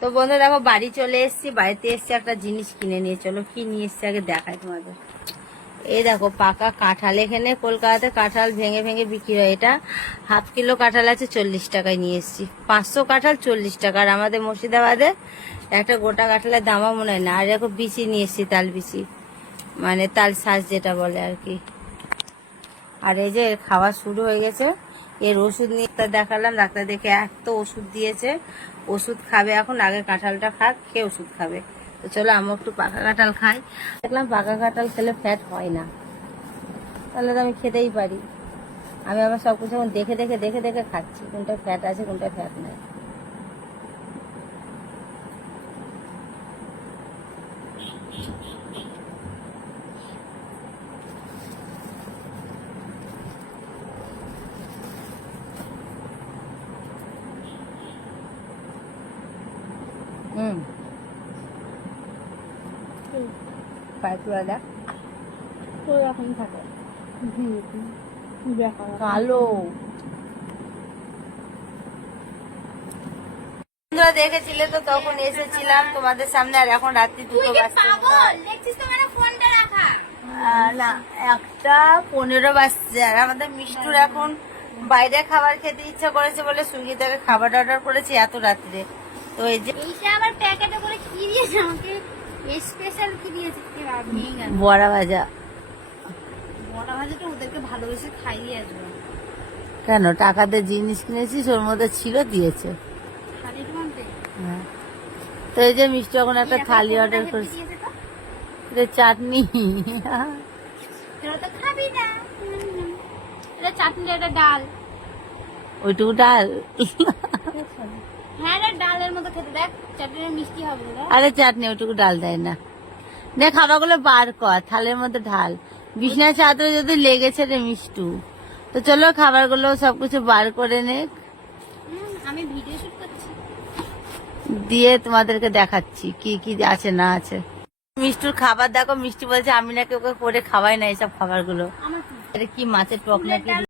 তো বন্ধু দেখো বাড়ি চলে এসেছি, বাড়িতে এসেছি একটা জিনিস কিনে নিয়ে। চলো কি নিয়ে এসছি আগে দেখাই তোমাদের। এই দেখো পাকা কাঁঠাল, এখানে কলকাতাতে কাঁঠাল ভেঙে ভেঙে বিক্রি হয়। এটা হাফ কিলো কাঁঠাল আছে 40 টাকায় নিয়ে এসেছি। 500 কাঁঠাল 40 টাকা। আর আমাদের মুর্শিদাবাদে একটা গোটা কাঁঠালের দামও মনে হয় না। আর দেখো বিচি নিয়ে এসেছি, তাল বিচি, মানে তাল শাঁস যেটা বলে আর কি। আর এই যে এর খাওয়া শুরু হয়ে গেছে। এর ওষুধ নিয়ে দেখালাম, ডাক্তার দেখে এত ওষুধ দিয়েছে। ওষুধ খাবে এখন, আগে কাঁঠালটা খাক, খেয়ে ওষুধ খাবে। তো চলো আমি একটু পাকা কাঁঠাল খাই। দেখলাম পাকা কাঁঠাল খেলে ফ্যাট হয় না, তাহলে তো আমি খেতেই পারি। আমি আবার সব কিছু এখন দেখে দেখে দেখে দেখে খাচ্ছি, কোনটা ফ্যাট আছে কোনটা ফ্যাট নাই। দেখ ওরকম থাকে, কালো। তোমরা দেখেছিলে তো, তখন এসেছিলাম তোমাদের সামনে। আর এখন রাত্রি 2টো বাজছে। না, 1:15 বাজছে। আর আমাদের মিষ্টুর এখন বাইরে খাবার খেতে ইচ্ছা করেছে বলে সুইগি থেকে খাবার অর্ডার করেছি এত রাত্রে। তো এই যে এইটা আবার প্যাকেটে করে কি দিয়েছে আমাকে, স্পেশাল কি দিয়েছে বড়া ভাজা। বড়া ভাজাটা ওদেরকে ভালোবেসে খাইয়ে আসবো। কেন, টাকাতে জিনিস কিনেছিস, ওর মধ্যে ছিল, দিয়েছে। হ্যাঁ। তো এই যে মিষ্টি এখন একটা থালি অর্ডার করেছে। চাটনি তোরা তো খাবি না। এটা চাটনি, এটা ডাল, ওইটুকু ডাল। হ্যাঁ রে ডালের মতো খেতে। দেখ চাটনিটা মিষ্টি হবে না। আরে চাটনি, ওইটুকু ডাল দেয় না। দেখ খাবারগুলো বার কর, থালের মধ্যে ঢাল। বিছনা চাদরে যদি লেগেছে রে মিষ্টু। তো চলো খাবারগুলো সবকিছু বার করে নে, আমি ভিডিও শুট করছি, দিয়ে তোমাদেরকে দেখাচ্ছি কি কি আছে না আছে। মিষ্টুর খাবার দেখো, মিষ্টি বলছে আমি নাকি ওকে করে খাওয়াই না এইসব খাবারগুলো। আমার এটা কি মাছের টক নাকি